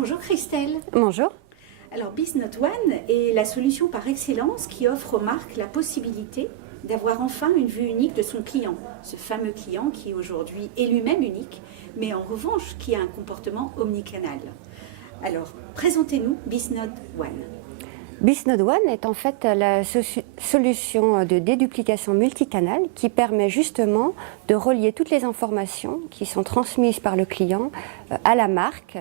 Bonjour Christelle. Bonjour. Alors BizNote1 est la solution par excellence qui offre aux marques la possibilité d'avoir enfin une vue unique de son client. Ce fameux client qui aujourd'hui est lui-même unique, mais en revanche qui a un comportement omnicanal. Alors, présentez-nous BizNote1. BizNote1 est en fait la solution de déduplication multicanal qui permet justement de relier toutes les informations qui sont transmises par le client à la marque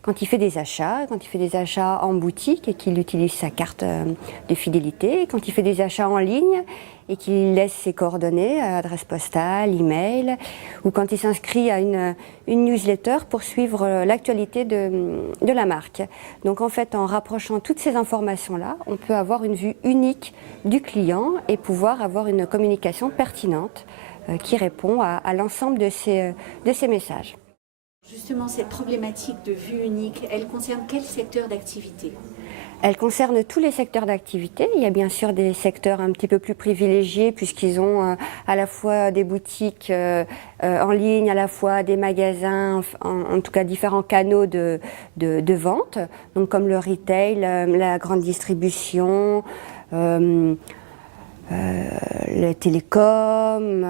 quand il fait des achats en boutique et qu'il utilise sa carte de fidélité, quand il fait des achats en ligne et qu'il laisse ses coordonnées, adresse postale, email, ou quand il s'inscrit à une newsletter pour suivre l'actualité de la marque. Donc en fait, en rapprochant toutes ces informations-là, on peut avoir une vue unique du client et pouvoir avoir une communication pertinente qui répond à l'ensemble de ces messages. Justement, cette problématique de vue unique, elle concerne quel secteur d'activité ? Elle concerne tous les secteurs d'activité. Il y a bien sûr des secteurs un petit peu plus privilégiés puisqu'ils ont à la fois des boutiques en ligne, à la fois des magasins, en tout cas différents canaux de vente, donc comme le retail, la grande distribution, les télécoms,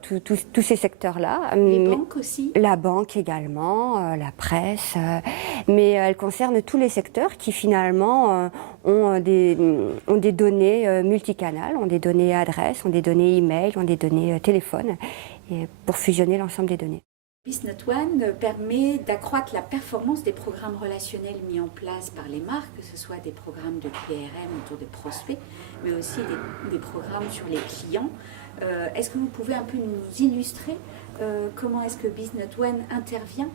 tous ces secteurs-là. Les banques aussi ? La banque également, la presse, mais elle concerne tous les secteurs qui finalement ont des données multicanales, ont des données adresses, ont des données email, ont des données téléphone, et pour fusionner l'ensemble des données. BizNote1 permet d'accroître la performance des programmes relationnels mis en place par les marques, que ce soit des programmes de PRM autour des prospects, mais aussi des programmes sur les clients. Est-ce que vous pouvez un peu nous illustrer comment est-ce que BizNote1 intervient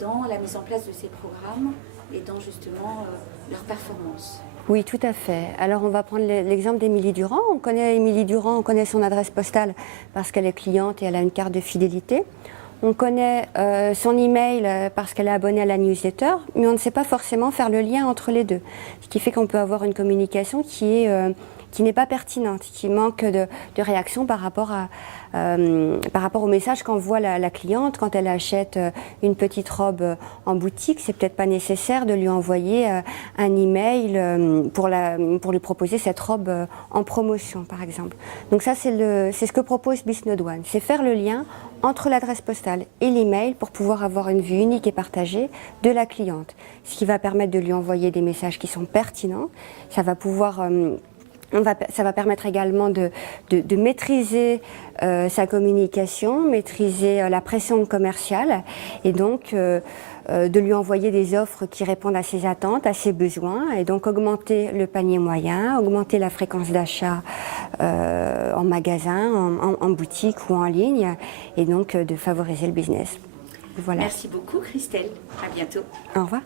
dans la mise en place de ces programmes et dans justement leur performance ? Oui, tout à fait. Alors, on va prendre l'exemple d'Émilie Durand. On connaît Émilie Durand, on connaît son adresse postale parce qu'elle est cliente et elle a une carte de fidélité. On connaît son email parce qu'elle est abonnée à la newsletter, mais on ne sait pas forcément faire le lien entre les deux. Ce qui fait qu'on peut avoir une communication qui n'est pas pertinente, qui manque de réaction par rapport au message qu'envoie la cliente. Quand elle achète une petite robe en boutique, c'est peut-être pas nécessaire de lui envoyer un email pour lui proposer cette robe en promotion, par exemple. Donc ça, c'est ce que propose BizNote1, c'est faire le lien entre l'adresse postale et l'email pour pouvoir avoir une vue unique et partagée de la cliente. Ce qui va permettre de lui envoyer des messages qui sont pertinents. Ça va permettre également de maîtriser sa communication, maîtriser la pression commerciale et donc de lui envoyer des offres qui répondent à ses attentes, à ses besoins et donc augmenter le panier moyen, augmenter la fréquence d'achat en magasin, en boutique ou en ligne et donc de favoriser le business. Voilà. Merci beaucoup Christelle, à bientôt. Au revoir.